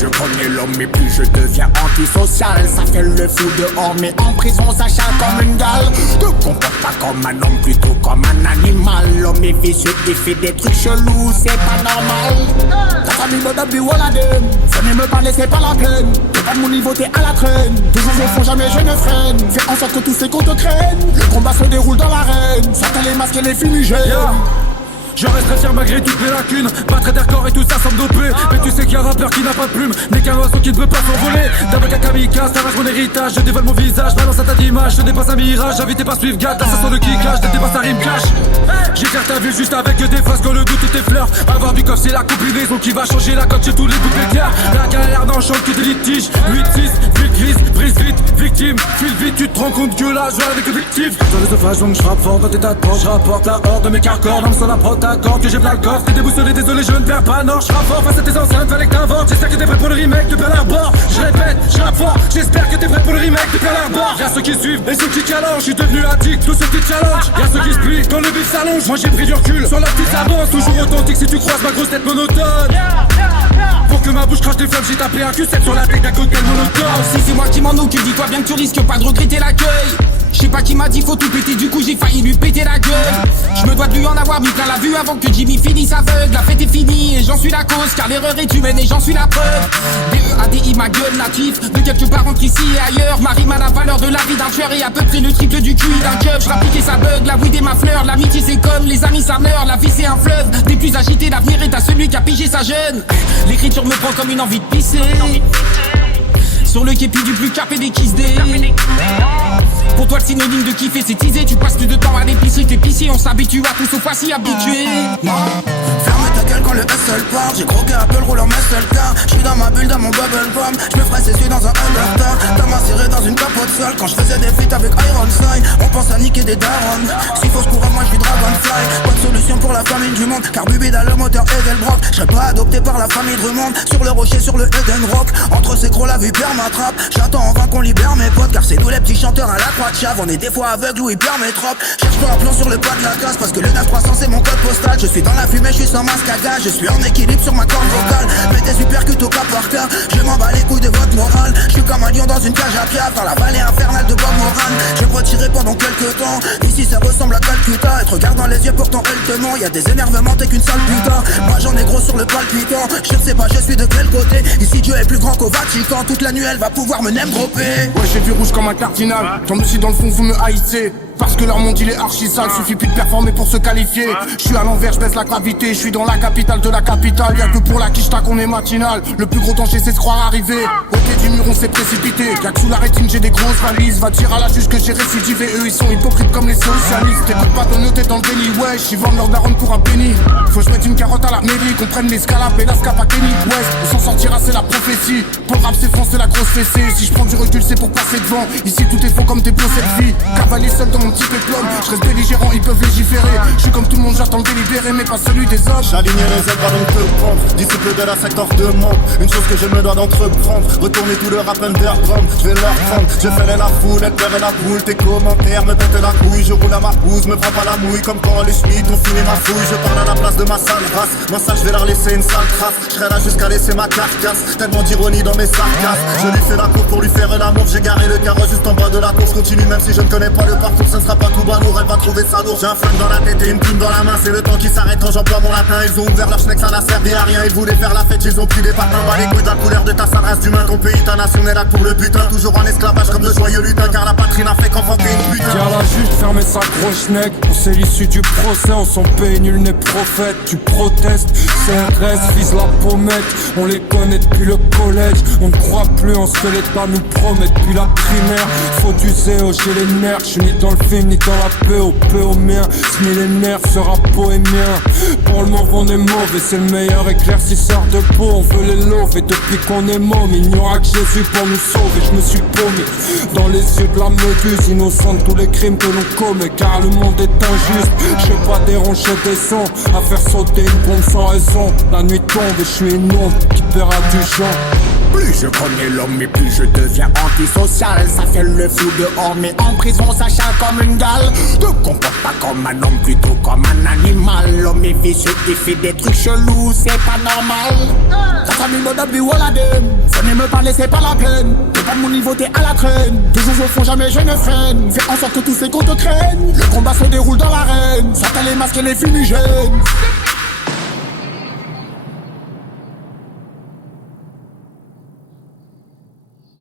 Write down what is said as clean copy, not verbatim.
je connais l'homme mais plus je deviens antisocial. Ça fait le fou dehors mais en prison ça chale comme une gale. Te comporte pas comme un homme plutôt comme un animal. L'homme est vicieux, il fait des trucs chelous, c'est pas normal. Ta famille me donne du walladem. Venez me parler c'est pas la peine. T'es pas de mon niveau, t'es à la traîne. Toujours au fond, jamais je ne freine. Fais en sorte que tous ces comptes te craignent. Le combat se déroule dans l'arène. Certains les masques et les fumigènes. Je resterai fier malgré toutes mes lacunes. Battre des records et tout ça sans me doper. Mais tu sais qu'il y a un rappeur qui n'a pas de plume, n'est qu'un oiseau qui ne veut pas s'envoler. D'avec un kamikaze, t'arrache mon héritage. Je dévoile mon visage, balance à ta d'image. Je dépasse un mirage, invité par Swift Gad. Assassin de kickage, je dépasse un rime cash. J'éclaire ta vue juste avec des phrases quand le doute et tes fleurs. Avoir du coffre c'est la combinaison qui va changer la cote chez tous les couples clairs. La galère n'enchante que des litiges. 8-6, vite grise, brise vite, victime. File vite, tu te rends compte que la joie avec l'objectif. Dans les ophrages donc je rappe fort dans tes tas de portes. Je rapporte la horde de mes carcors, dans la prod d'accord que j'ai plein le coffre. T'es déboussolé, désolé je ne perds pas nord. Je rappe fort face à tes enceintes, fallait que t'inventes. J'espère que t'es prêt pour le remake de Pearl Harbor. Je répète, je rappe fort, j'espère que t'es prêt pour le remake de Pearl Harbor. Y'a ceux qui suivent et ceux qui challenge. Je suis devenu addict, tous ceux qui challenge. Y'a ceux qui se plient quand le bif s'allonge. Moi j'ai pris du recul, sur la petite avance. Toujours authentique si tu croises ma grosse tête monotone. Pour que ma bouche crache des flammes, j'ai tapé un Q7 sur la tête d'un cocktail monotone. Si c'est moi qui m'en occupe, dis-toi bien que tu risques pas de regretter l'accueil. Je sais pas qui m'a dit faut tout péter, du coup j'ai failli lui péter la gueule. Je me dois de lui en avoir mis plein la vue avant que Jimmy finisse aveugle. La fête est finie et j'en suis la cause, car l'erreur est humaine et j'en suis la preuve. DEADI ma gueule natif, de quelque part entre ici et ailleurs. Ma rime a la valeur de la vie d'un tueur et à peu près le triple du QI d'un keuf. Je rapplique et ça bug, la weed est ma fleur. L'amitié c'est comme les amis ça meurt, la vie c'est un fleuve. Des plus agités, l'avenir est à celui qui a pigé sa jeune. L'écriture me prend comme une envie de pisser. Sur le képi du plus capé des kiss day. Pour toi le synonyme de kiffer c'est teaser. Tu passes plus de temps à l'épicerie, t'es pissé. On s'habitue à tous, sauf fois si habitué. Ferme ta gueule quand le hustle part. J'ai croqué Apple roule en muscle car. J'suis dans ma bulle, dans mon bubble bomb. J'me ferais cesser dans un understar. T'as macéré dans une capote sale. Quand j'faisais des feats avec Ironside, on pense à niquer des darons. S'il faut courir moi j'suis Dragonfly. Pas de solution pour la famine du monde, car Bubé dans le moteur Edelbrock. J'serais pas adopté par la famille Drummond. Sur le rocher, sur le Eden Rock. Entre ces gros la vue perd ma trappe. J'attends enfin qu'on libère mes potes, car c'est nous les petits chanteurs à la croix de chave. On est des fois aveugles ou hyper métrope. Cherche pas un plan sur le pas de la casse, parce que le 9300 c'est mon code postal. Je suis dans la fumée, je suis sans masque à gaz. Je suis en équilibre sur ma corde vocale. Mets des supercutes au cas par cas. Je m'en bats les couilles de votre morale. Je suis comme un lion dans une cage à piaf, dans la vallée infernale de Bob Moran. Je vais me retirer pendant quelques temps. Ici ça ressemble à Calcutta. Et te regarde dans les yeux pourtant elle te ment. Y'a des énervements, t'es qu'une sale putain. Moi j'en ai gros sur le palpitant. Je ne sais pas je suis de quel côté. Ici Dieu est plus grand qu'au Vatican. Toute la nuit elle va pouvoir me name dropper. Ouais j'ai vu rouge comme un cardinal. Tombe si dans le fond vous me haïssez. Parce que leur monde il est archi sale, suffit plus de performer pour se qualifier. Je suis à l'envers, je baisse la gravité, je suis dans la capitale de la capitale. Y'a que pour la quicheta qu'on est matinal. Le plus gros danger c'est se croire arrivé. Au pied du mur on s'est précipité. Y'a que sous la rétine j'ai des grosses valises. Va dire à la juge que j'ai récidivé. Eux ils sont hypocrites comme les socialistes. T'écoutes pas de noter dans le délit, ouais. J'y vends leur daronne pour un penny. Faut que je mette une carotte à la mairie. Qu'on prenne l'escalade et la scap à Kenny West. On s'en sortira c'est la prophétie. Pour le rap c'est France c'est la grosse fessée. Si je prends du recul c'est pour passer devant. Ici tout est faux comme tes beaux cette vie. Cavalier seul dans mon petit péplum. Je reste belligérant, ils peuvent légiférer. Je suis comme tout le monde, j'attends le délibéré, mais pas celui des hommes. J'aligne les ailes, va donc te prendre. Disciple de la secteur de monde. Une chose que je me dois d'entreprendre. Retourner tout le rap underground. Je vais leur prendre, je fais la foule, elle perd la boule. Tes commentaires me pètent la couille. Je roule à ma bouse, me prends pas la mouille. Comme quand les Schmitt ont fumé ma fouille. Je parle à la place de ma sale race. Moi ça je vais leur laisser une sale trace. Je serai là jusqu'à laisser ma carcasse. Tellement d'ironie dans mes sarcasmes. Je lui fais la cour pour lui faire l'amour. J'ai garé le carreau juste en bas de la course. Continue même si je ne connais pas le parcours. Ça ne sera pas tout bas lourd, elle va trouver ça lourd. J'ai un flingue dans la tête et une plume dans la main. C'est le temps qui s'arrête quand j'emploie mon latin. Ils ont ouvert leur schneck, ça n'a servi à rien. Ils voulaient faire la fête, ils ont pris des patins. Bas les couilles de la couleur de ta sale race d'humain. Ton pays, ta nation est là pour le putain. Toujours en esclavage comme de joyeux lutins. Car la patrie n'a fait qu'enfanter une putain. Tiens la juge, fermez sa grosse schneck. On sait l'issue du procès, on s'en paye, nul n'est prophète. Tu protestes, CRS vise la pommette. On les connaît depuis le collège. On ne croit plus en ce que l'État nous promet depuis la primaire. Faut du zéo chez les nerfs. Je suis ni dans le film ni dans la PO. PO mien, ce millénaire sera bohémien. Pour le moment on est mauvais, c'est le meilleur éclaircisseur de peau. On veut les lever depuis qu'on est môme. Il n'y aura que Jésus pour nous sauver. Je me suis paumé dans les yeux de la méduse, innocent de tous les crimes que l'on commet. Car le monde est injuste. Je sais pas déroncher des sons à faire sauter une bombe sans raison. La nuit tombe et je suis une ombre qui paiera du genre. Plus je connais l'homme et plus je deviens antisocial. Ça fait le flou dehors mais en prison ça chale comme une gale. Ne comporte pas comme un homme plutôt comme un animal. L'homme est vicieux, il fait des trucs chelous, c'est pas normal. La famille me donne du Walladem. Venez me parler c'est pas la peine. T'es pas de mon niveau, t'es à la traîne. Toujours au fond, jamais je ne freine. Fais en sorte que tous ces comptes te craignent. Le combat se déroule dans l'arène. Ça t'a les masques et les fumigènes.